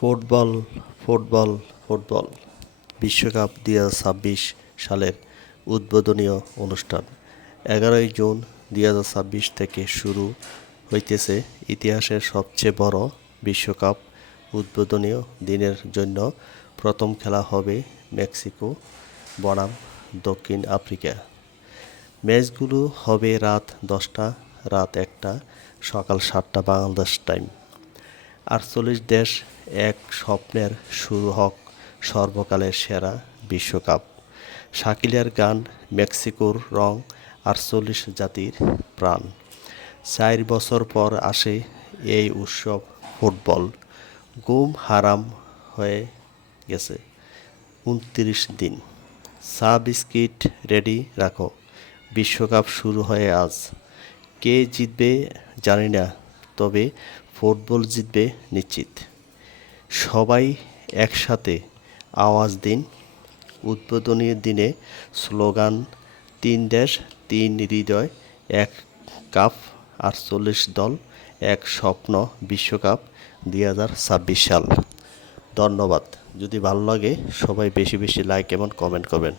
Football football football বিশ্বকাপ ২০২৬ সালের উদ্বোধনী অনুষ্ঠান ১১ জুন ২০২৬ থেকে শুরু হইতেছে ইতিহাসের সবচেয়ে বড় বিশ্বকাপ উদ্বোধনী দিনের জন্য প্রথম খেলা হবে মেক্সিকো বনাম দক্ষিণ আফ্রিকা। ম্যাচগুলো হবে রাত ১০টা, রাত ১টা, সকাল ৭টা বাংলাদেশ টাইম। ৪৮ দেশ, এক স্বপ্নের শুরু হোক সর্বকালের সেরা বিশ্বকাপ। শাকিলের গান, মেক্সিকোর রং, ৪৮ জাতির প্রাণ। ৪ বছর পর আসে এই উৎসব ফুটবল। ঘুম হারাম হয়ে গেছে ২৯ দিন। চা বিস্কিট রেডি রাখো, বিশ্বকাপ শুরু হয়ে আজ। কে জিতবে জানি না, তবে ফুটবল জিতবে নিশ্চিত। সবাই একসাথে আওয়াজ দিন। উদ্বোধনী দিনে স্লোগান, ৩ দেশ, ৩ হৃদয়, এক কাপ, ৪৮ দল, এক স্বপ্ন বিশ্বকাপ ২০২৬ সাল। ধন্যবাদ। যদি ভালো লাগে সবাই বেশি বেশি লাইক এবং কমেন্ট করবেন।